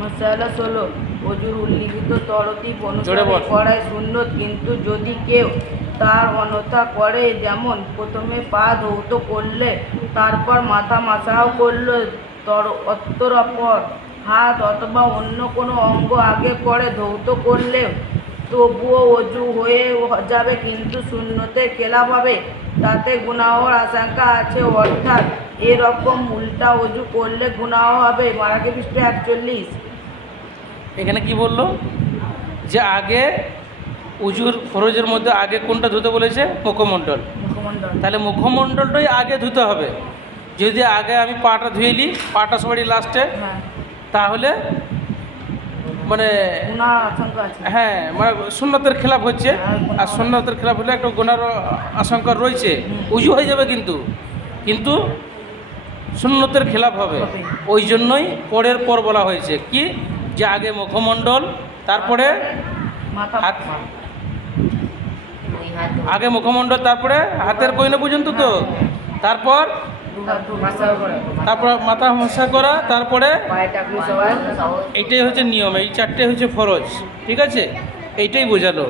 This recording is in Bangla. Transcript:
মশালা ষোলো অজুর উল্লিখিত বল। অনুসারে করায় শূন্য কিন্তু যদি কেউ তার অনতা করে যেমন প্রথমে পা ধৌত করলে তারপর মাথা মাসাও করল তর অত্তরপর হাত অথবা অন্য কোনো অঙ্গ আগে পরে ধৌত করলে তবুও অজু হয়ে যাবে কিন্তু শূন্যতে খেলাপ হবে। তাতে গুনাহর আশঙ্কা আছে অর্থাৎ এরকম উল্টা অজু করলে গুনাহ হবে। মারাকে পৃষ্ঠ একচল্লিশ। এখানে কি বলল? যে আগে উজুর ফরজের মধ্যে আগে কোনটা ধুতে বলেছে? মুখমণ্ডল। মুখমণ্ডল। তাহলে মুখমণ্ডলটাই আগে ধুতে হবে। যদি আগে আমি পাটা ধুয়ে নিই পাটা সবারই লাস্টে হ্যাঁ। তাহলে মানে হ্যাঁ মানে সুন্নতের খেলাপ হচ্ছে। আর সুন্নতের খেলাপ হলে একটা গোনার আশঙ্কা রয়েছে। উজু হয়ে যাবে কিন্তু। কিন্তু সুন্নতের হবে। হবে। ওই জন্যই পরের পর বলা হয়েছে। কি? যে আগে মুখমণ্ডল তারপরে হাত আগে মুখমণ্ডল তারপরে হাতের কইনে পর্যন্ত তো? তারপর? দু হাত মাসাও করে। তারপর মাথা মশা করা তারপরে? এটাই এইটাই হচ্ছে নিয়ম এই চারটে হচ্ছে ফরজ ঠিক আছে? এইটাই বোঝালো।